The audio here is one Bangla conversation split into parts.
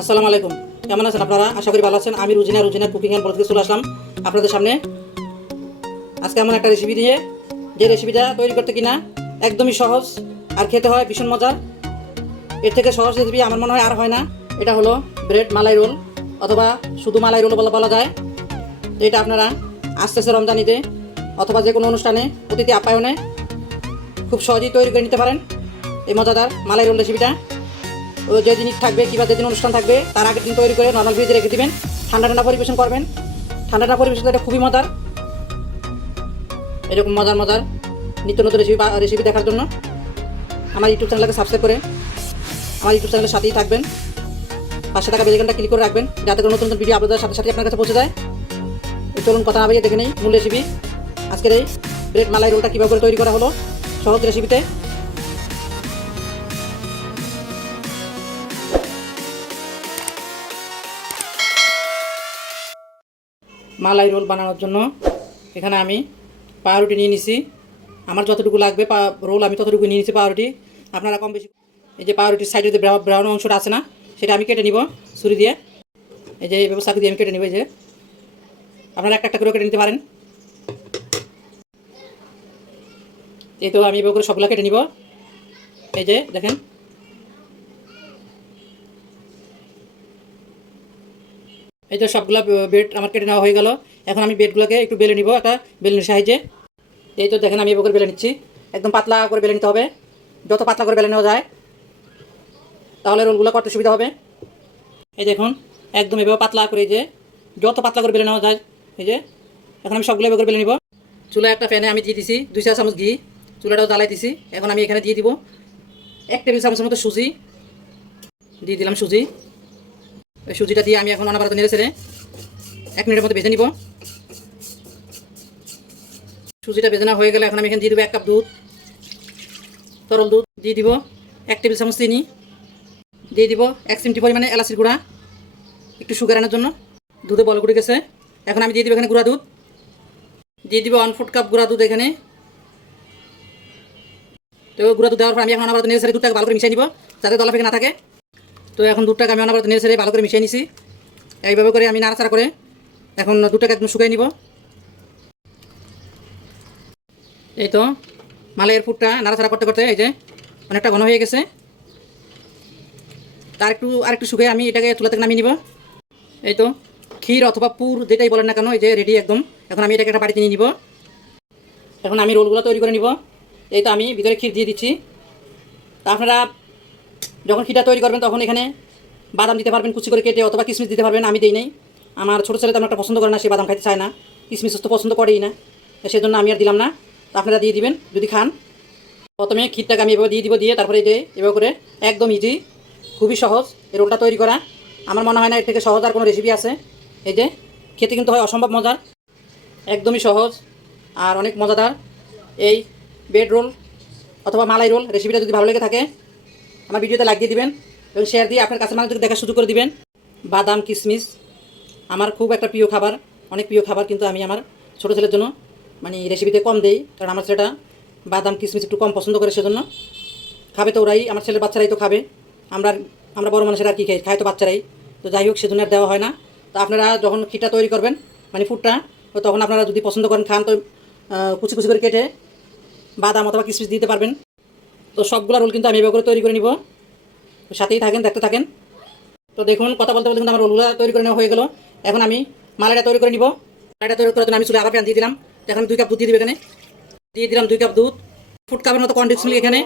আসসালামু আলাইকুম। কেমন আছেন আপনারা? আশা করি ভালো আছেন। আমি রুজিনা রুজিনা কুকিং অ্যান্ড বলতে চলে আসলাম আপনাদের সামনে। আজকে এমন একটা রেসিপি দিয়ে যে রেসিপিটা তৈরি করতে কিনা একদমই সহজ আর খেতে হয় ভীষণ মজার। এর থেকে সহজ রেসিপি আমার মনে হয় আর হয় না। এটা হলো ব্রেড মালাই রোল অথবা শুধু মালাই রোল বলা বলা যায়। এটা আপনারা আস্তে আস্তে রমজানিতে অথবা যে কোনো অনুষ্ঠানে, অতিথি আপ্যায়নে খুব সহজেই তৈরি করে নিতে পারেন। এই মজাদার মালাই রোল রেসিপিটা ও যে জিনিস থাকবে কিংবা যেদিন অনুষ্ঠান থাকবে, তার আগের দিন তৈরি করে নর্মাল ফ্রিজে রেখে দিবেন। ঠান্ডা ঠান্ডা পরিবেশন করবেন। ঠান্ডা ঠান্ডা পরিবেশন এটা খুবই মজার। এরকম মজার মজার নিত্য নতুন রেসিপি রেসিপি দেখার জন্য। আমার ইউটিউব চ্যানেলকে সাবস্ক্রাইব করে আমার ইউটিউব চ্যানেলের সাথেই থাকবেন। পাঁচশো টাকা বেলিকনটা ক্লিক করে রাখবেন, যাতে করে নতুন নতুন ভিডিও আপলোডের সাথে সাথে আপনার কাছে পৌঁছে যায়। চলুন কথা না দেখে নেই মূল রেসিপি আজকের এই ব্রেড মালাই রোলটা কীভাবে করে তৈরি করা হলো, সহজ রেসিপিতে মালাই রোল বানানোর জন্য। এখানে আমি পাউরুটি নিয়ে নিছি। আমার যতটুকু লাগবে পা, রোল আমি ততটুকু নিয়ে নিছি পাউরুটি। আপনারা কম বেশি এই যে পাউরুটির সাইডে যে ব্রাউন অংশটা আছে না, সেটা আমি কেটে নিব ছুরি দিয়ে। এই যে এই ব্যবস্থা দিয়ে আমি কেটে নিব এই যে। আপনারা একটা একটা করে কেটে নিতে পারেন। এই তো আমি এভাবে করে সবগুলো কেটে নিব। এই যে, দেখেন। এই তো সবগুলো বেড আমার কেটে নেওয়া হয়ে গেল। এখন আমি বেডগুলোকে একটু বেলে নিব, একটা বেলনির সাহায্যে। এই তো দেখেন, আমি এভাবে করে বেলে নিচ্ছি। একদম পাতলা করে বেলে নিতে হবে। যত পাতলা করে বেলে নেওয়া যায়, তাহলে রোলগুলো করতে সুবিধা হবে। এই দেখুন, একদম এভাবে পাতলা করে যে, যত পাতলা করে বেলে নেওয়া যায়, এই যে, এখন আমি সবগুলো এভাবে করে বেলে নিব। চুলা একটা ফ্যানে আমি দিয়ে দিছি, দুই চার চামচ ঘি, চুলাটাও জ্বালাই দিছি। এখন আমি এখানে দিয়ে দিব এক টেবিল চামচের মতো সুজি। দিয়ে দিলাম সুজি। সুজিটা দিয়ে আমি এখন অনাবারত নেড়ে ছেড়ে এক মিনিটের মধ্যে ভেজে নিব। সুজিটা ভেজে হয়ে গেলে এখন আমি এখানে দিয়ে দেবো এক কাপ দুধ, তরল দুধ দিয়ে দিব, এক টেবিল চামচ চিনি দিয়ে দিব, এক চিমটি পরিমাণে এলাচির গুঁড়া, একটু সুগার আনার জন্য। দুধে বল গুঁড়ে গেছে। এখন আমি দিয়ে দিব এখানে গুঁড়া দুধ। দিয়ে দিব ওয়ান ফুট কাপ গুঁড়া দুধ এখানে। তো গুঁড়া দুধ দেওয়ার পর আমি এখন আবার নেড়ে দুধটাকে ভালো করে মিশিয়ে নিব, যাতে দলা ফেকে না থাকে। তো এখন দুধটাকে আমি অনাবরত নেড়ে ছেড়ে ভালো করে মিশিয়ে নিছি। এইভাবে করে আমি নাড়াচাড়া করে এখন দুধটাকে একদম শুকিয়ে নিব। এই তো, মালের ফুটটা নাড়াচাড়া করতে করতে এই যে অনেকটা ঘন হয়ে গেছে। তার একটু, আরেকটু শুকিয়ে আমি এটাকে চুলা থেকে নামিয়ে নিব। এই তো, ক্ষীর অথবা পুর যেটাই বলেন না কেন, এই যে রেডি একদম। এখন আমি এটাকে একটা বাড়িতে নিয়ে নিব। এখন আমি রোলগুলো তৈরি করে নিব। এই তো আমি ভিতরে ক্ষীর দিয়ে দিচ্ছি। তা আপনারা যখন ক্ষীরটা তৈরি করবেন, তখন এখানে বাদাম দিতে পারবেন, কুচি করে কেটে অথবা কিশমিশ দিতে পারবেন, আমি দিই নাই। আমার ছোটো ছেলে তেমন একটা পছন্দ করে না, সে বাদাম খাইতে চায় না কিশমিশ তো পছন্দ করেই না। তো সেজন্য আমি আর দিলাম না। তো আপনারা দিয়ে দিবেন, যদি খান। প্রথমে ক্ষীরটাকে আমি এভাবে দিয়ে দিব, দিয়ে তারপরে এই যে এভাবে করে একদম ইজি খুবই সহজ, এই রোলটা তৈরি করা। আমার মনে হয় না, এর থেকে সহজ আর কোনো রেসিপি আছে। এই যে, খেতে কিন্তু হয় অসম্ভব মজার, একদমই সহজ আর অনেক মজাদার। এই বেড রোল অথবা মালাই রোল রেসিপিটা যদি ভালো লেগে থাকে আমার ভিডিওতে লাইক দিয়ে দিবেন এবং শেয়ার দিয়ে আপনার কাছে মানুষকে দেখা শুরু করে দিবেন। বাদাম কিশমিশ আমার খুব একটা প্রিয় খাবার, অনেক প্রিয় খাবার কিন্তু আমি আমার ছোটো ছেলের জন্য মানে রেসিপিতে কম দেই, কারণ আমার ছেলেটা বাদাম কিশমিশ একটু কম পছন্দ করে সেজন্য। খাবে তো ওরাই, আমার ছেলের বাচ্চারাই তো খাবে। আমরা আমরা বড় মানুষেরা আর কি খাই, খায় তো বাচ্চারাই। তো যাই হোক, সেজন্য আর দেওয়া হয় না। তো আপনারা যখন খিটা তৈরি করবেন মানে ফুডটা তো তখন আপনারা যদি পছন্দ করেন, খান, তো কুচি কুচি করে কেটে বাদাম অথবা কিশমিশ দিতে পারবেন। তো সবগুলো রোল কিন্তু আমি এভাবে করে তৈরি করে নিব। সাথেই থাকেন, দেখতে থাকেন। তো দেখুন, কথা বলতে বলতে কিন্তু আমার রোলগুলো তৈরি করে নেওয়া হয়ে গেল। এখন আমি মালাইটা তৈরি করে নিব। মালাইটা তৈরি করার জন্য আমি চুলে আবার প্যান দিয়ে দিলাম। এখন দুই কাপ দুধ দিয়ে দিবে এখানে। দিয়ে দিলাম দুই কাপ দুধ। ফুড কাপের মতো কন্ডেন্স মিল্ক এখানে।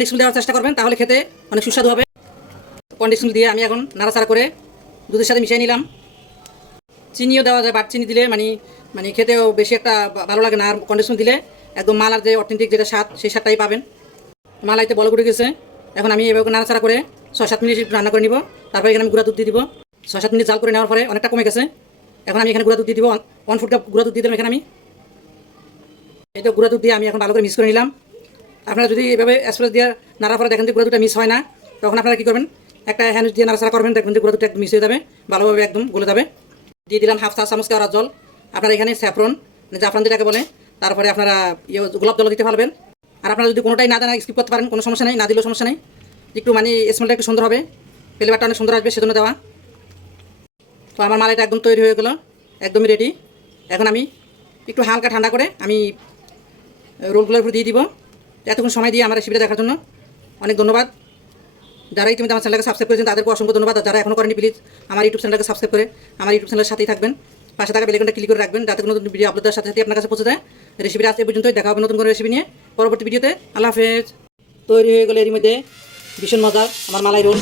মিল্ক দেওয়ার চেষ্টা করবেন, তাহলে খেতে অনেক সুস্বাদু হবে। মিল্ক দিয়ে আমি এখন নাড়াচাড়া করে দুধের সাথে মিশিয়ে নিলাম। চিনিও দেওয়া যায় বাট চিনি দিলে মানে মানে খেতেও বেশি একটা ভালো লাগে না আর কন্ডিশন দিলে। একদম মালার যে অথেন্টিক যেটা স্বাদ, সেই স্বাদটাই পাবেন। মালাইতে বল গুড়ে গেছে। এখন আমি এভাবে নাড়াচাড়া করে ছয় সাত মিনিট রান্না করে নিব। তারপরে এখানে আমি গুঁড়া দুধ দিয়ে দিব। ছয় সাত মিনিট জাল করে নেওয়ার পরে অনেকটা কমে গেছে। এখন আমি এখানে গুঁড়া দুধ দিয়ে দিব। ওয়ান ফুট কাপ গুঁড়া দুধ দিয়ে দিলাম এখানে আমি। এই তো গুঁড়া দুধ দিয়ে আমি এখন ভালো করে মিক্স করে নিলাম। আপনারা যদি এভাবে এক্সপ্রেস দিয়ে নাড়ার পরে দেখেন যে গুঁড়া দুধটা মিস হয় না, তখন আপনারা কী করবেন? একটা হ্যান্ড দিয়ে নাড়াচাড়া করবেন, দেখবেন যে গুঁড়া দুধটা মিস হয়ে যাবে। ভালোভাবে একদম গলে যাবে। দিয়ে দিলাম হাফ চা চামচ কেওড়ার জল। আপনারা এখানে স্যাফরন জাফরান যেটাকে বলে, তারপরে আপনারা ইয়ে গোলাপ জল দিতে পারবেন। আর আপনারা যদি কোনোটাই না দেন স্কিপ করতে পারেন, কোনো সমস্যা নেই, না দিলেও সমস্যা নেই। একটু মানে স্মেলটা একটু সুন্দর হবে। ফ্লেভারটা অনেক সুন্দর আসবে, সেজন্য দেওয়া। তো আমার মালাইটা একদম তৈরি হয়ে গেলো, একদমই রেডি এখন আমি একটু হালকা ঠান্ডা করে আমি রোলগুলোর উপর দিয়ে দিব। এতক্ষণ সময় দিয়ে আমার রেসিপিটা দেখার জন্য অনেক ধন্যবাদ। যারা ইতিমধ্যে আমার চ্যানেলকে সাবস্ক্রাইব করেছেন তাদেরকে অসংখ্য ধন্যবাদ। যারা এখনও করেনি প্লিজ আমার ইউটিউব চ্যানেলকে সাবস্ক্রাইব করে আমার ইউটিউব চ্যানেলের সাথেই থাকবেন। পাশে থাকা বেলেকনটা ক্লিক করে রাখবেন, যাতে কোনো নতুন ভিডিও আপলোড দেওয়ার সাথে সাথে আপনার কাছে পৌঁছে যায়। রেসিপিটা আজকে পর্যন্তই, দেখা হবে নতুন করে রেসিপি নিয়ে। পরবর্তী ভিডিওতে। আল্লাহ হাফেজ। তৈরি হয়ে গেলে এর মধ্যে। ভীষণ মজার। আমার মালাই রোল।